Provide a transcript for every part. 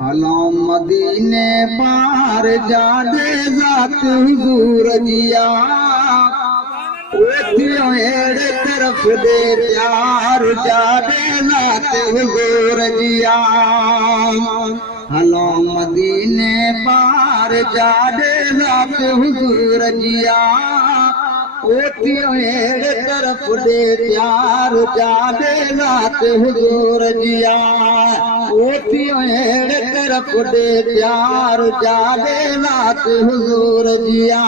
हलो मदीने पार जादे ज़ात हुज़ूर जिया ओथियो एड़े तरफ दे प्यार जादे ज़ात हुज़ूर जिया हलो मदीने पार जादे ज़ात हुज़ूर जिया ओथियो एड़े तरफ दे प्यार जादे ज़ात हुज़ूर जिया ओथियो एड़े तरफ दे प्यार जादे ज़ात हुज़ूर जिया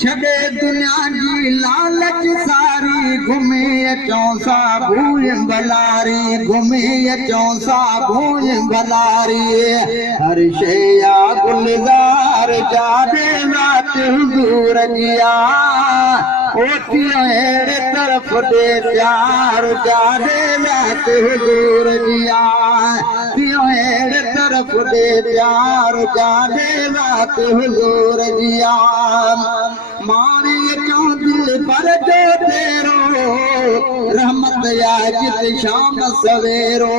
छॾे दुनिया जी लालच सारी घुमे अचूं सा भूल भलारी घुमे अचूं सा भूल भलारी हर शया गुलज़ार जादे ज़ात हुज़ूर जिया ओथियो एड़े तरफ दे प्यार जादे ज़ात हुज़ूर जिया ओथियो एड़े तरफ दे प्यार जादे ज़ात हुज़ूर जिया मारे क्यों दिल पर जो तेरो रहमत याजित शाम सवेरो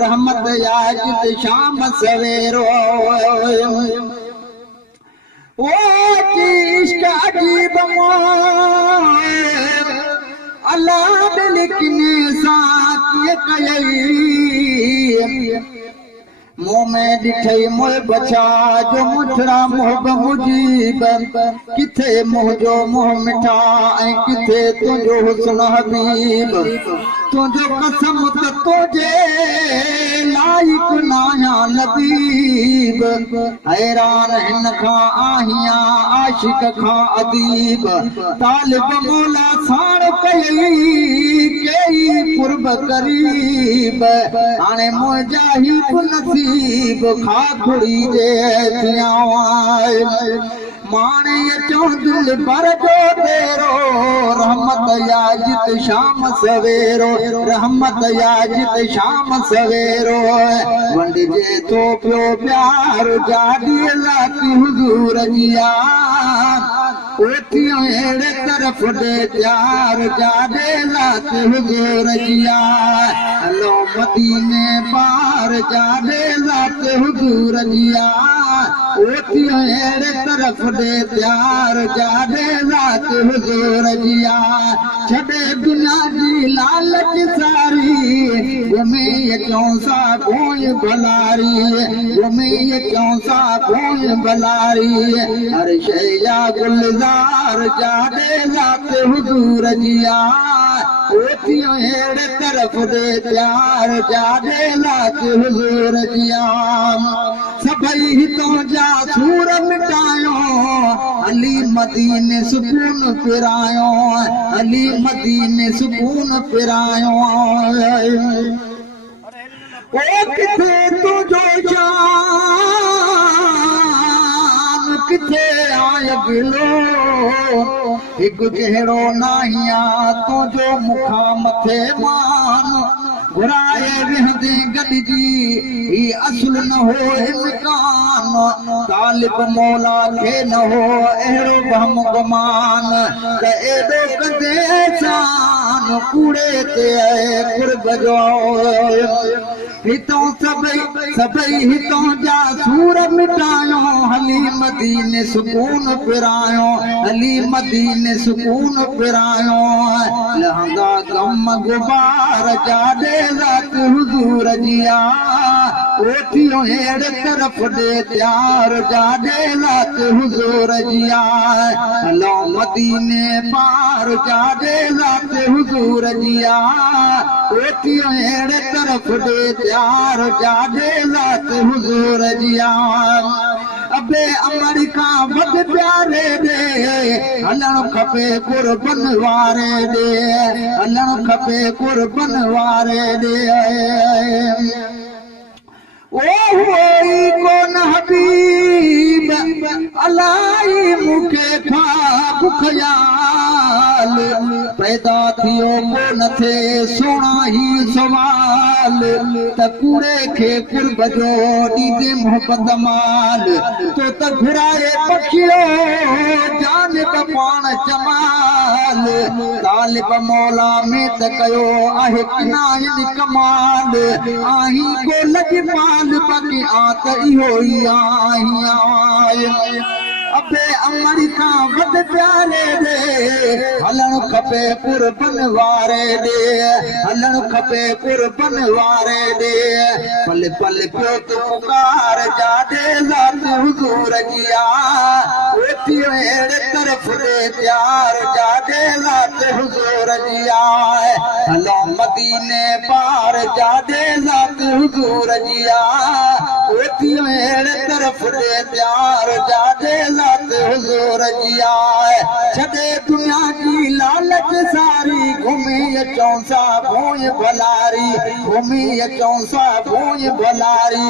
रहमत याजित शाम सवेरो ओ इश्क अजीब अल्लाह लिखने साथ कई मुँह में ॾिठई मुँह बचा जो मुठड़ा मुँह मुजीब किथे मुँह जो मुँह मिठा ऐं किथे तुंहिंजो हुस्न हबीब तुंहिंजो कसम त तुंहिंजे लाइक नाया लबीब हैरान हिन खां आहियां आशिक खां अदीब तालिब मौला साण कई कई कुर्ब करीब हाणे मुंहिंजा ही नसीब खाखुड़ी जे माने अचो दिल पर जो तेरो रहमत याजित शाम सवेरो रहमत याजित शाम सवेरो वंडजे तो पियो प्यार जादी ज़ात हुज़ूर जिया ओथियो एड़े तरफ दे प्यार जादे ज़ात हुज़ूर जिया हलो मदीने पार जादे ज़ात हुज़ूर जिया ओथियो एड़े तरफ दे प्यार जादे ज़ात हुज़ूर जिया छॾे दुनिया जी लालच सारी घुमे अचूं सा भूल भलारी घुमे अचूं सा भूल भलारी हर शया गुलज़ार जादे ज़ात हुज़ूर जिया ओथियो एड़े तरफ दे प्यार जादे ज़ात हुज़ूर जिया सभई हितों जा सूर मिटायो अली मदीने सुकून फिरायो अली मदीने सुकून फिरायो ओ किथे तुंहिंजो जान किथे आय गिलो हिकु जहिड़ो नाहिया तुंहिंजो मुखां मथे मान घुराए विहंदे गॾिजी ही असुल न हो इम्कान तालिब मौला खे न हो अहिड़ो बहम गुमान त एॾो कंदे एहसान कूड़े ते कुर्ब जो हितों सभई हितों जा सूर मिटायो हली मदीने सुकून फिरायो हली मदीने सुकून फिरायो लहंगा गम गुबार जादे ज़ात हुज़ूर जिया ओथियो एड़े तरफ दे प्यार जादे ज़ात हुज़ूर जिया हलो मदीने पार जादे ज़ात हुज़ूर जिया ओथियो एड़े तरफ दे प्यार जादे ज़ात हुज़ूर जिया अबे अमेरिका वध प्यारे दे हलण खपे कुर्बन वारे दे हलण खपे कुर्बन वारे दे ओही कोन हबीब अलाई मूंखे खा ख़याल पैदा थियो को न थे सोना ही सवाल त कूड़े खे कुर्ब जो ॾींदे मोहब्बत माल तो त घुराए पखियो जानब पाण जमाल तालिब मौला में त कयो आहे किनायन कमाल आही को लजपाल बाक़ी आ त इहो ई आही अबे अमरी का वध प्यारे दे हलण खपे कुर्बन वारे दे हलण खपे कुर्बन वारे दे पल पल पियो तो पुकार जादे ज़ात हुजूर जिया वेठी अहिड़े तरफ़ दे त्यार जादे ज़ात हुजूर जिया हलो मदीने पार जादे ज़ात हुजूर जिया वेठी अहिड़े तरफ़ दे त्यार जादे हुजूर जिया छॾे दुनिया की लालच सारी घुमी अचूं सा भोज भलारी घुमी अचूं सा भोज भलारी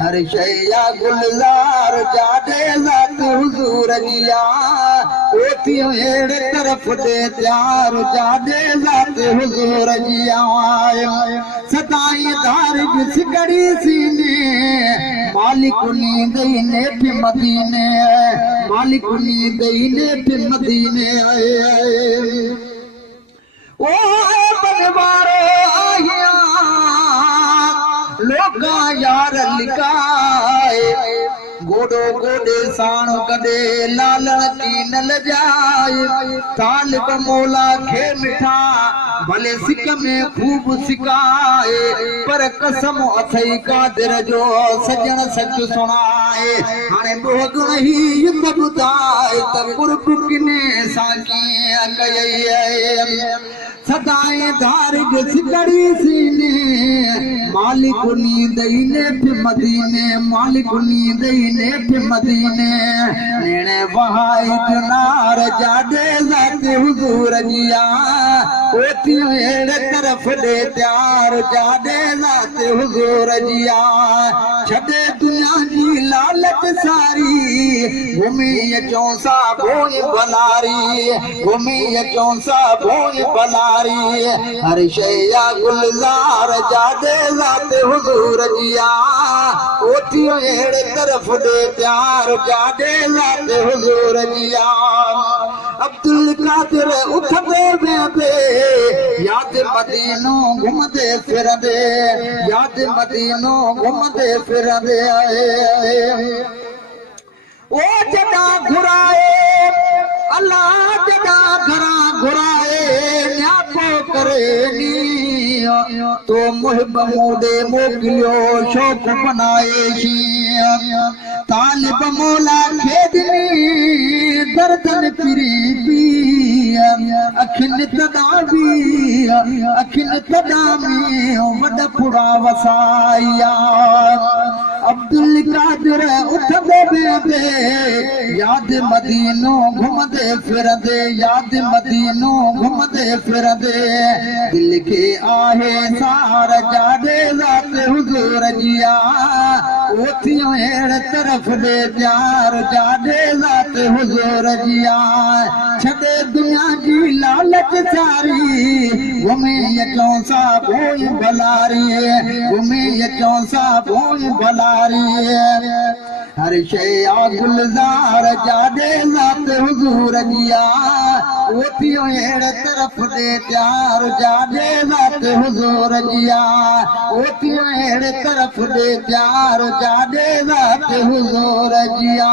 हर शैया गुलज़ार जादे ज़ात हुजूर जिया ओती अहिड़े तरफ़ दे त्यार जादे ज़ात हुजूर जिया सदाई धार सिकड़ी सीने मालिक नींद नेठ मदीने मालिक नींद नेठ मदीने आए ओ बनवारो आया लोगा यार लिकाए गोडो गोडे साणो कदे लालण की न लजाए तालिब मौला खे मिठा भले सिक में खूब सिकाए पर कसम अथई कादिर जो सजन सच सुनाए हाणे बोगुण ही युद्ध बुधाए त कुर्ब किने साकी कई सदाए धार सिकड़ी सीने मालिक नींद नेठ मदीने मालिक नींद नेठ मदीने नेणे वहाई किनार जादे ज़ात हुजूर जिया ओती अहिड़े तरफ़ दे त्यार जादे ज़ात हुजूर जिया छॾे दुनिया जी लालच सारी घुमी अचूं सा भोज भलारी घुमी अचूं सा भोज भलारी हर शैया गुलज़ार जादे ज़ात हुजूर जिया ओती अहिड़े तरफ़ दे प्यार जादे ज़ात हुजूर जिया अब्दुल कादिर उठदे वेंदे याद मदीनो घुमदे फिरदे याद मदीनो घुमदे फिरदे ओ जदा घुराए अल्लाह जदा घरा घुराए न्यापो करे तो मुहिब मूडे मोकिलियो शौक़ बनाए तालिब मौला खे ॾिनी दर्दन फिरी पी अखिन तॾा में वॾ फुड़ा वसाया अब्दुल कादिर उठदे वेंदे याद मदीनो घुमदे फिरदे याद मदीनो घुमदे फिरदे दिल के आहे सार जादे ज़ात हुजूर जिया ओती अहिड़े तरफ़ दे त्यार जादे ज़ात हुजूर जिया छॾे दुनिया जी लालच सारी घुमी अचूं सा भोज भलारी घुमी अचूं सा भोज भलारी हर शैया गुलज़ार जादे ज़ात हुजूर जिया ओती अहिड़े तरफ़ दे त्यार जादे ज़ात हुजूर जिया ओती अहिड़े तरफ़ दे त्यार जादे ज़ात हुजूर जिया